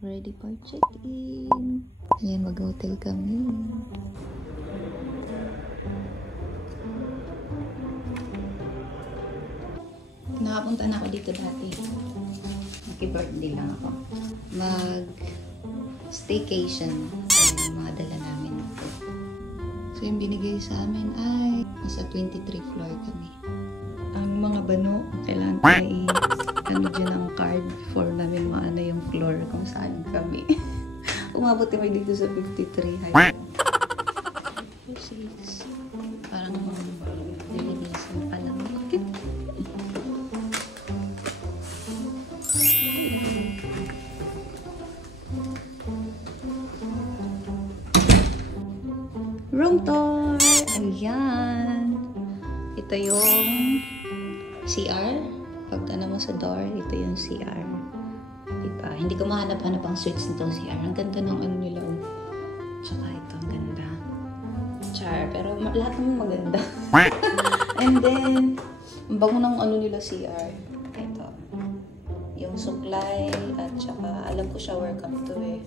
Ready for check-in. Ayan, mag-hotel kami. Nakapunta na ako dito dati. Naki-birthday lang ako. Mag-staycation. Ayan, mga dala namin ito. So, yung binigay sa amin ay nasa 23 floor kami. Ang mga bano, kailangan tayo ano dyan ang card before namin maano yung floor kung saan kami. Umabot kami dito sa 53. Parang lilinisin pa lang. Room tour! Ayan! Ito yung CR. Pagka mo sa door, ito yung CR. Diba? Hindi ko mahanap-hanap ang switch nitong CR. Ang ganda ng ano nila. Tsaka ito, ang ganda. Char. Pero lahat naman maganda. And then, ang bango ng ano nila CR. Ito. Yung supply. At tsaka, alam ko shower cup to eh.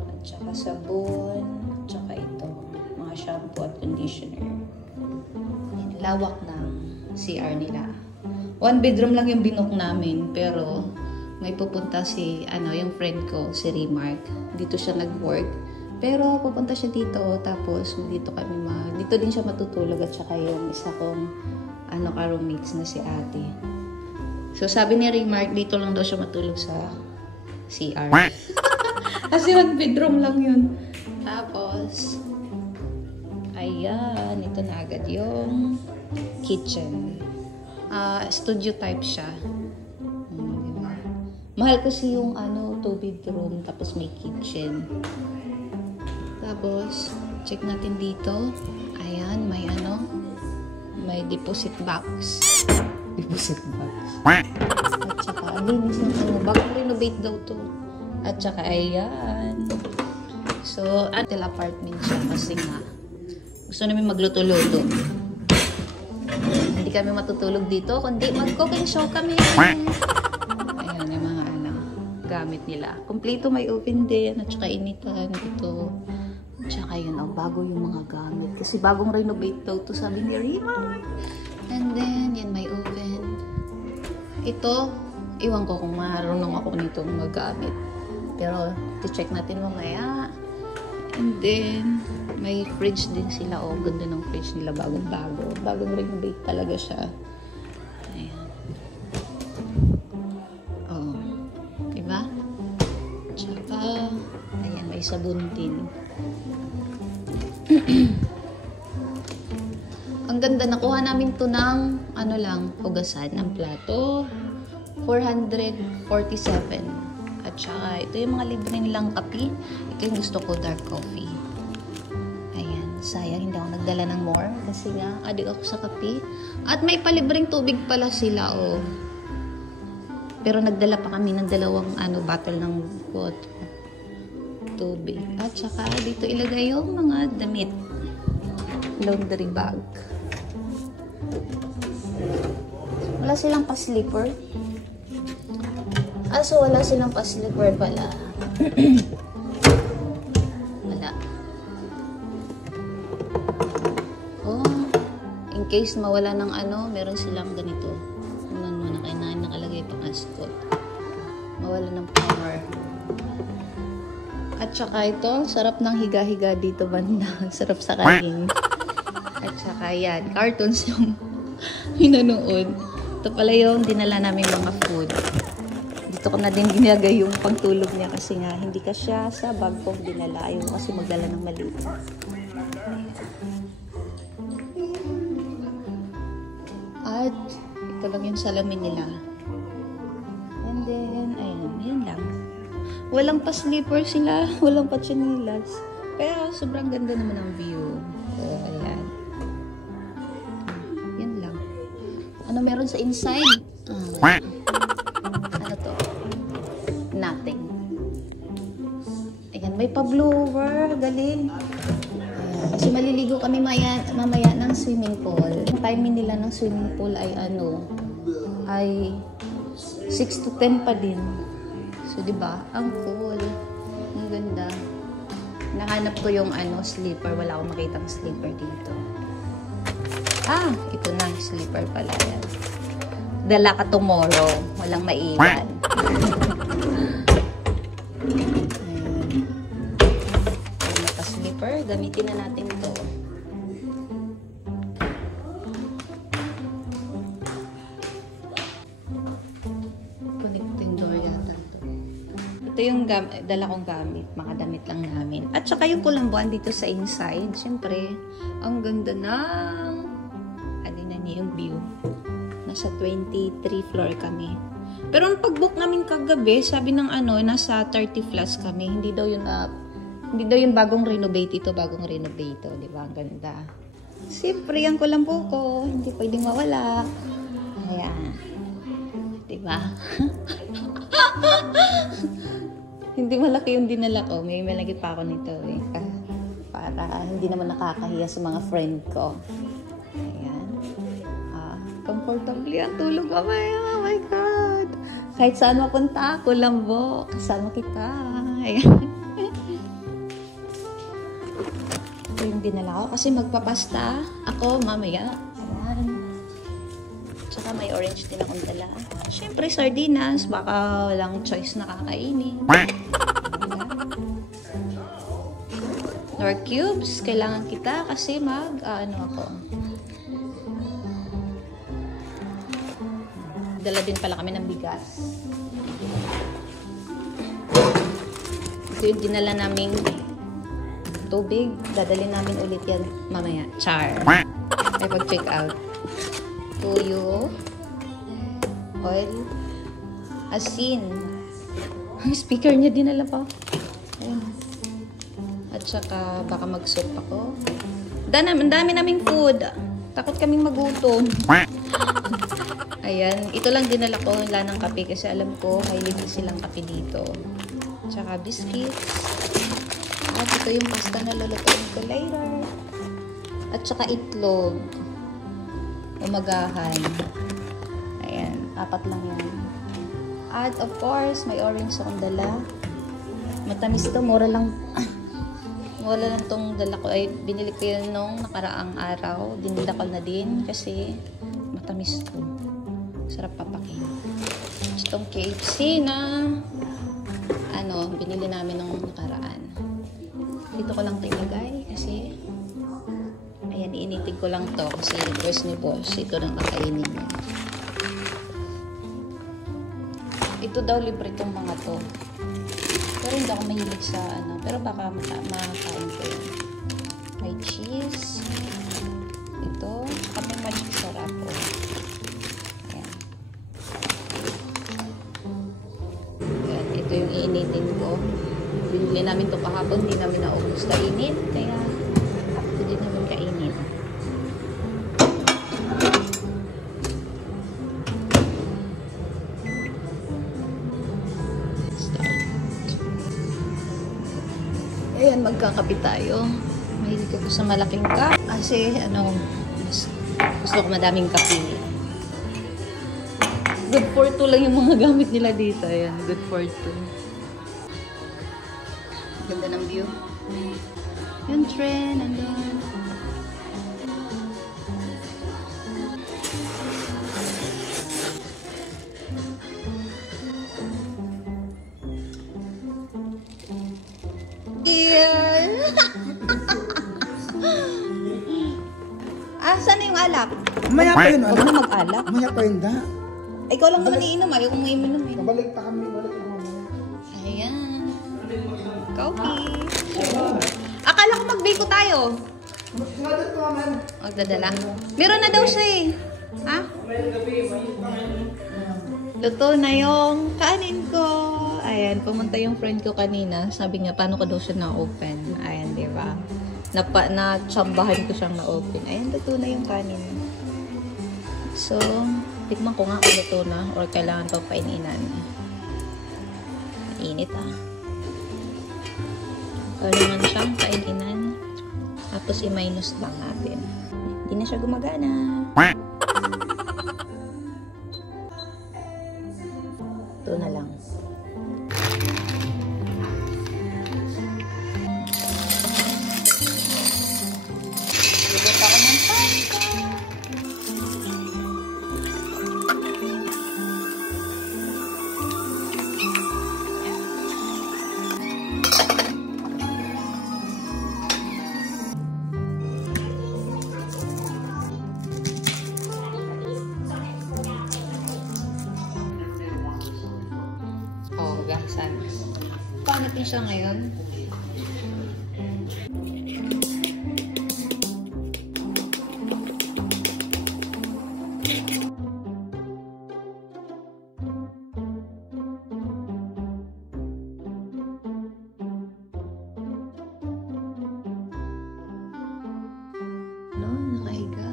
At tsaka sabon. At tsaka ito. Mga shampoo at conditioner. Yan, lawak ng CR nila. 1 bedroom lang yung binook namin, pero may pupunta si, yung friend ko, si Remark. Dito siya nag-work. Pero pupunta siya dito, tapos dito dito din siya matutulog at saka yung isa kong, ka-roommates na si ate. So sabi ni Remark, dito lang daw siya matulog sa CR. Kasi 1 bedroom lang yun. Tapos, ayan, ito na agad yung kitchen. Studio type siya. Diba? Mahal kasi yung 2 bedroom tapos may kitchen. Tapos check natin dito. Ayan, may deposit box. Deposit box. At saka linis ng bagong renovate daw to. At saka ayan. So, hotel apartment siya kasi nga gusto namin magluto-luto. Hindi kami matutulog dito, kundi mag-cooking show kami. Ayan yung mga gamit nila. Kompleto, may oven din, at saka initan dito. At saka yun, bago yung mga gamit. Kasi bagong renovate daw to, sabi ni Rima. And then, yan, may oven. Ito, iwan ko kung marunong ako nitong magamit. Pero, i-check natin mamaya. And then, may fridge din sila. Ganda ng fridge nila. Bagong-bago. Bagong renovate talaga siya. Ayan. Diba? Tsaka, ayan, may sabon din. Ang ganda. Nakuha namin to ng, hugasan ng plato. 447. At saka, ito yung mga libre nilang kape. Ito yung gusto ko, dark coffee. Ayan, sayang hindi ako nagdala ng more. Kasi nga, adik ako sa kape. At may palibreng tubig pala sila, Pero nagdala pa kami ng 2 bottle ng water. Tubig. At saka, dito ilagay yung mga damit. Laundry bag. Wala silang pa-slipper. So wala silang pa-slipper pala. Wala. In case mawala ng meron silang ganito. Nakalagay pang ascot. Mawala ng power. At saka ito, sarap ng higa-higa dito banda. Sarap sa kain. At saka yan, cartoons yung hinanood. Ito pala yung dinala namin mga food. Dito ko na din ginagay yung pangtulog niya kasi nga hindi ka siya sa bag kong dinala. Ayaw kasi magdala ng maliit. At ito lang yung salamin nila. And then, ayan, yun lang. Walang pa slipper sila, walang pa chinilas. Pero sobrang ganda naman ang view. So, ayan. Yun lang. Ano meron sa inside? Ano to? Nothing. Ayan, may pa-blower. Galing. Ayan. Kasi maliligo kami mamaya ng swimming pool. Yung timing nila ng swimming pool ay ay 6 to 10 pa din. So, di ba? Ang cool. Ang ganda. Nahanap ko yung slipper. Wala akong makitang slipper dito. Ah, ito na. Slipper pala yan. Dala ka tomorrow. Walang maiwan. Naka-slipper. Gamitin na natin ito. Connecting door yata ito. Ito yung dala kong gamit. Mga damit lang namin. At saka yung kulambuan dito sa inside. Siyempre, ang ganda ng yung view. Nasa 23 floor kami. Pero ang pag-book namin kagabi, sabi ng nasa 30 plus kami. Hindi daw yun bagong renovate ito, bagong renovate ito. Di ba? Ang ganda. Siyempre, ang kulambo ko. Hindi pwedeng mawala. Ayan. Di ba? Hindi malaki yung dinala ko. May malaki pa ako nito eh. Para hindi naman nakakahiya sa mga friend ko. Ayan. Comfortably ang tulog mamaya. Oh my God. Kahit saan mapunta ako, lambo. Kasama kita. Ayan. Ito yung dinala ko. Kasi magpapasta ako mamaya. Ayan. Tsaka may orange din akong dala. Siyempre, sardinas. Baka walang choice na kakainin. Nor cubes. Kailangan kita kasi ako. Dala din pala kami ng bigas. Ito yung dinala naming tubig. Dadalhin namin ulit yan mamaya. Char. Ay pag-check out. Tuyo. Oil. Asin. Ang speaker niya dinala pa. Ayan. At saka baka mag-soup ako. Ang dami naming food. Takot kaming magutom. Ayan, ito lang dinala ko, wala ng kape kasi alam ko, hilig silang kape dito. Tsaka biscuits. At ito yung pasta na lulutuin ko later. At saka itlog. Umagahan. Ayan, 4 lang yan. At of course, may orange akong dala. Matamis to, mura lang. Mura lang tong dala ko. Ay, binili ko yun nung nakaraang araw. Dinila ko na din kasi matamis to. Sarap papakin. Itong KFC na binili namin nung nakaraan. Dito ko lang tinagay kasi ayan, initig ko lang to kasi request ni boss. Ito lang kakainin niya. Ito daw libre tong mga to. Pero hindi ako mahilig sa pero baka makakain ko yun. May cheese. Ito. Kami magic sarap po. Ito yung iinitin ko. Binili namin ito kahapon, hindi namin naubos kainin. Kaya, ito din namin kainin. Ayan, magkakape tayo. Mahilig ako sa malaking cup. Kasi, gusto ko madaming kape. Good for 2 lang yung mga gamit nila dito. Ayan, good for 2. Ganda ng view. Yung trend, andun. Dear! Saan na yung alak? Maya pa yun, Huwag na mag-alak. Maya pa yun, da. Ikaw lang naman iinom, ayaw kong iinom eh. Kabalik pa kami, balik ako mamaya. Ayan. Coffee. Akala ko mag-bake tayo. Magdadala. Meron na daw siya eh. Ha? Luto na yung kanin ko. Ayan, pumunta yung friend ko kanina. Sabi niya, paano ko daw siya na-open? Ayan, di ba? Na-tsambahan ko siyang na-open. Ayan, luto na yung kanin. So, tikman ko nga kung luto na or kailangan pa paininan. Mainit ah. Kailangan siyang paininan. Tapos i-minus lang natin. Hindi na siya gumagana. Ito na lang. pa hanapin siya ngayon. No, nakahiga.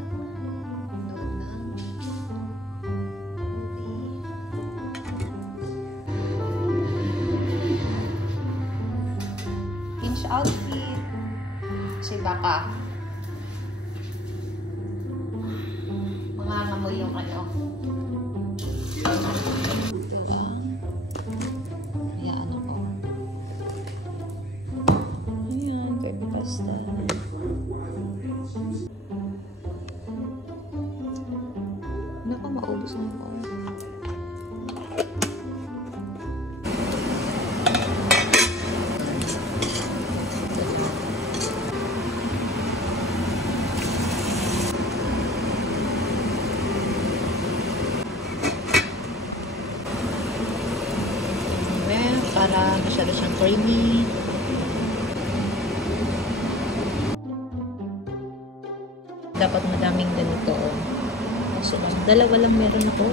Nood na. Hinge outfit. Si baka mangangamoy yung ano. Ito lang. Ayan ako. Ayan, baby pasta. Naku, maubos na ako. Para masyado siyang creamy. Dapat madaming ganito. So, dalawa lang meron ako.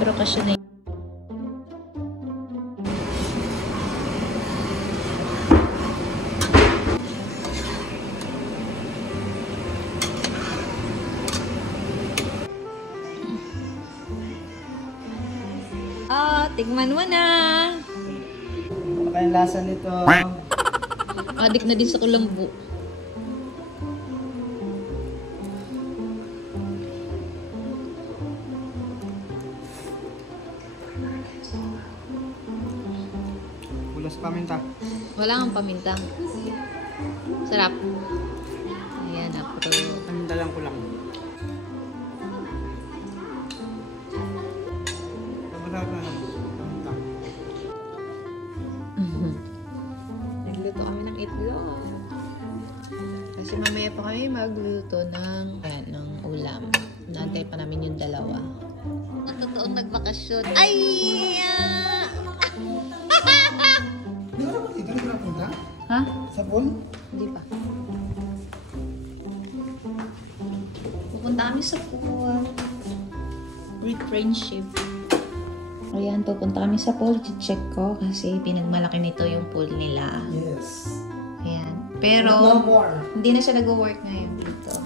Pero kasya na yun. Tigman mo na! Ano kayang lasa nito? Adik na din sa kulambo. Pulas paminta. Wala kang paminta. Sarap. Ayan ako. Pandalang ko lang. Masarap na lang. Paminta. Nagluto kami ng itlog. Kasi mamaya pa kami magluto ng, ng ulam. Nantay pa namin yung dalawa. Ang totoong nagbakasyon. Ay! Di ba naman dito nagpunta? Ha? Sa pool? Hindi pa. Pupunta kami sa pool. With friendship. Ayan, pupunta kami sa pool. Check ko kasi pinagmalaki nito yung pool nila. Yes. Ayan. Pero, No more. hindi na siya nag-work ngayon dito.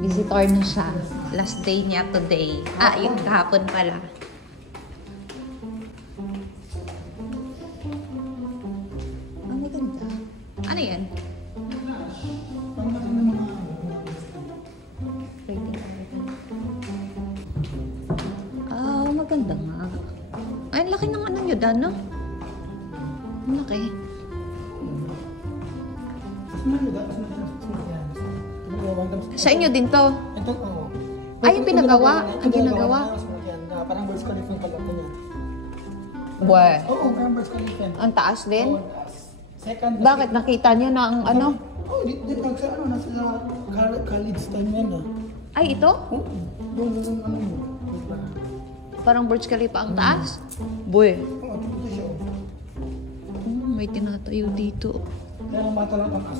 Visitor na siya. Last day niya today. Yung kahapon pala. Ang maganda. Ano yan? Pangalan ng mga Rating. Maganda nga. Ay, ang laki ng ano nyo, Dan, no? Ang laki. Sa inyo din to? Ito, oo. Ay, yung pinagawa? Ang ginagawa? Parang Burj Khalifa yung pagkakita niya. Buwe. Oo, parang Burj Khalifa. Ang taas din? Oo, taas. Second. Bakit? Nakita niyo na ang ano? Oo, dito nasa ano, nasa college time yan ah. Ay, ito? Oo, yung ano yun. Diba? Parang Burj Khalifa ang taas? Buwe. Oo, dito siya. May tinatayo dito. Kaya ang mata lang ang as.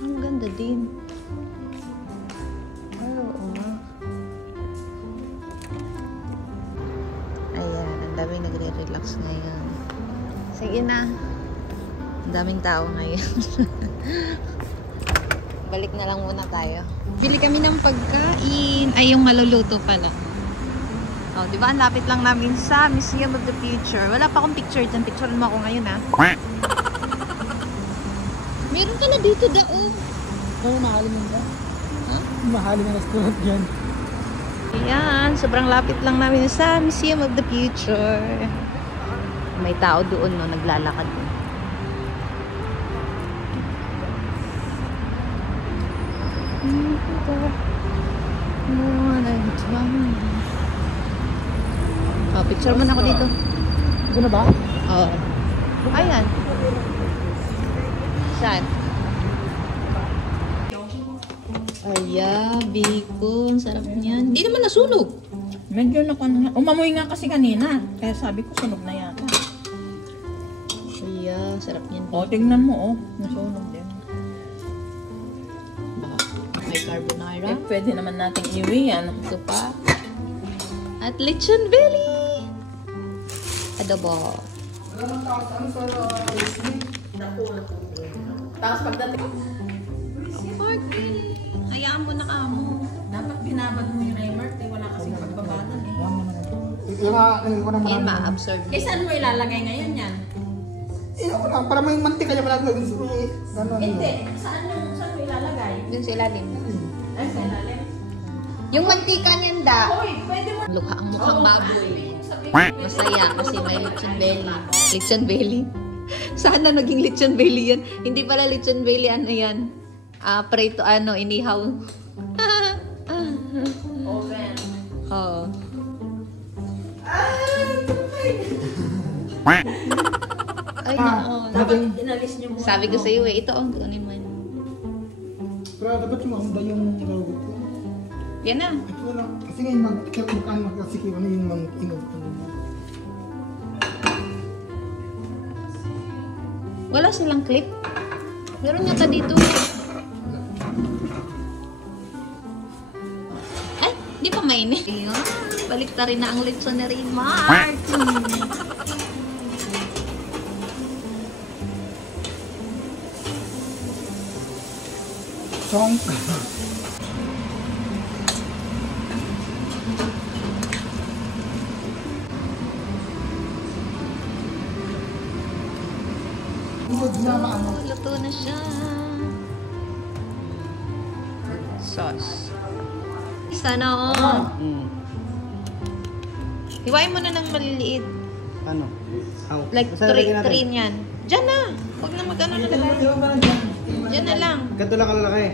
Ang ganda din. Ay, oo nga. Ayan, ang daming nagre-relax ngayon. Sige na. Ang daming tao ngayon. Balik na lang muna tayo. Bili kami ng pagkain. Ay, yung maluluto pala. Oh, di ba? Ang lapit lang namin sa Museum of the Future. Wala pa akong picture dyan. Picturean mo ako ngayon, ha? Meron ka na dito, daon. Oo, mahalin mo ba? Ha? Mahalin ang restaurant yan. Ayan, sobrang lapit lang namin sa Museum of the Future. May tao doon, no, naglalakad. Oh, picture mo na ako dito. Ito na ba? Oo. Ayan. Saan? Aya, bacon. Sarap niyan. Hindi naman nasunog. Medyo umamoy nga kasi kanina. Kaya sabi ko, sunog na yata. Yeah, sarap niyan. O, tignan mo, oh. Nasunog din. May carbonara. Eh, pwede naman nating iwi yan. Ito pa. At lechon belly. Adobo. Tapos pagdating. Marky. Hayaan mo na ka mo. Dapat binabad mo yung Raymart. Eh, wala kasing pagbabadan eh. Yan, ma-absorb. Eh, saan mo ilalagay ngayon yan? Para may mantika niya pala gawin sa gano'n. Hindi. Saan mo ilalagay? Dun sa ilalim. Ay, sa ilalim. Yung mantika niyan da. Hoy, pwede mo. Lukha ang mukhang baboy. Masaya kasi may lechon belly. Lechon belly? Sana naging lechon belly yan. Hindi pala lechon belly, ano yan? Preto, inihaw. Oven. Oo. Ay, nako. Dapat inalis niyo muna. Sabi ko sa iyo ito ang kunin mo. Pero dapat yung mahunda yung robot ko. Yan na. Ito lang. Kasi ngayon magkakaan magkasiki ano yung mga ingod. Wala silang clip. Meron yata dito. Ay, di pa mainit. Ayun. Balik na rin na ang lechon ni Raymart. Song. Luto na siya. Sauce. Sana all. Hiwain mo na ng maliliit. Ano? Like 3 yan. Diyan na. Huwag na mag-ano na lang. Diyan na lang. Ganito lang kalalaki.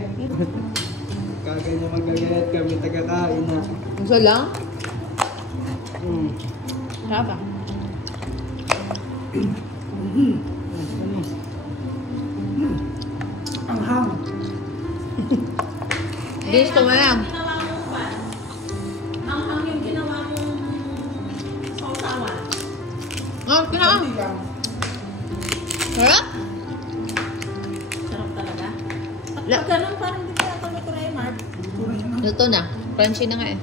Kaganya magagayat kami tagakain na. Gusto lang? Sarap ah. Ang hang. Gusto mo lang. Ginawa mo ba? Manghang yung ginawa mong sausawan. Oh, kinaang. Sarap? Sarap talaga. At La- pag ganun, parang hindi kaya ito Raymart. Luto na. Crunchy na nga eh.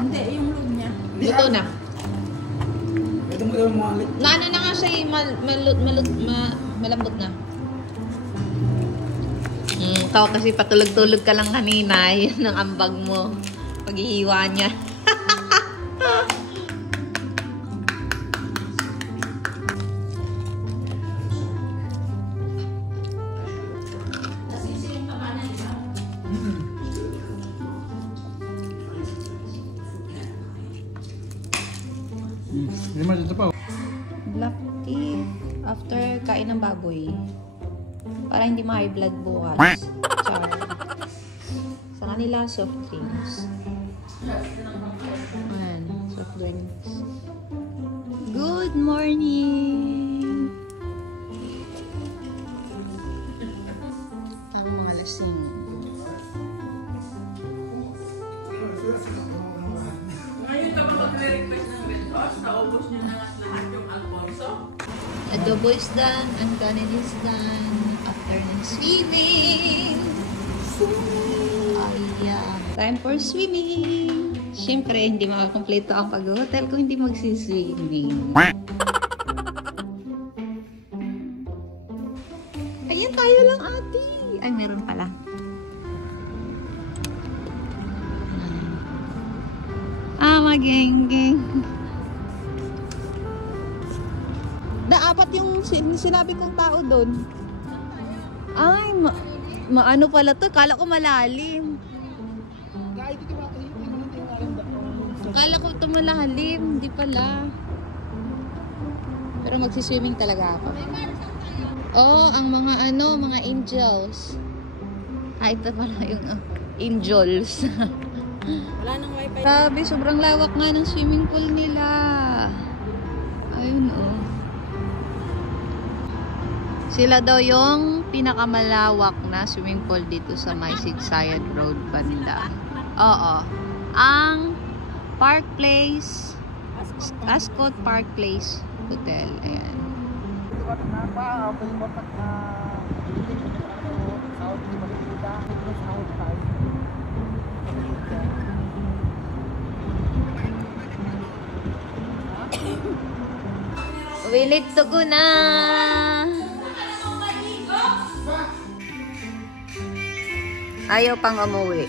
Hindi, yung loob niya. Luto na. Ito mo yung mga lit. Naano na nga siya eh. Malambot na. Ikaw kasi patulog-tulog ka lang kanina. Yan ang ambag mo. Paghihiwa niya. Hindi mo dito pa. Black tea after kain ng baboy. Para hindi ma-high blood bukas. Char. Sa kanila, soft drinks. Ayan, soft drinks. Good morning! Ang mga lasing. Ngayon ka ba mag-request ng Red Cross? Naubos niyo na lahat yung Alfonso? Adobo is done, ang kanin is done. Afternoon swimming! Ayan. Time for swimming! Siyempre, hindi makakompleto ang pag-hotel kung hindi magsiswimming. Ayan, tayo lang ate! Ay, meron pala. Mageng-geng. Apat yung sinabi kong tao doon. Ay, maano pala to? Kala ko malalim. Kala ko ito malalim. Hindi pala. Pero magsiswimming talaga ako. Oh, ang mga mga angels. Ito pala yung angels. Wala nang wifi. Grabe, sobrang lawak nga ng swimming pool nila. Ayun, oh. Sila daw yung pinakamalawak na swimming pool dito sa May Sigsayad Road banda. Oo. Ang Park Place. Ascot Park Place Hotel. Ayan. We need to go na. Ayaw pang umuwi.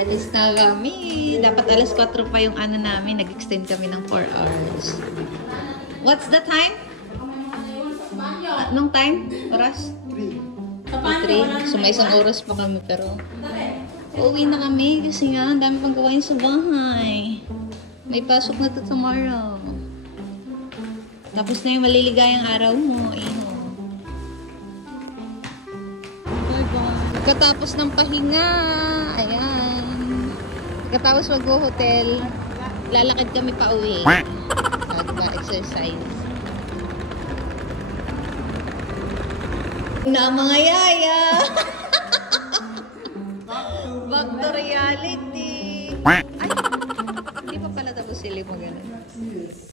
Alis na kami. Dapat alas 4 pa yung ano namin. Nag-extend kami ng 4 hours. What's the time? Anong time? Oras? 3. So may isang oras pa kami pero uuwi na kami kasi nga ang dami pang gawain sa bahay. May pasok na to tomorrow. Tapos na yung maliligayang araw mo. Iho. Pagkatapos ng pahinga, ayan. Pagkatapos mag-hotel, lalakad kami pa uwi. Diba, exercise. Na mga yaya! Back to reality! Ay! Hindi pa pala tapos sila mo ganun.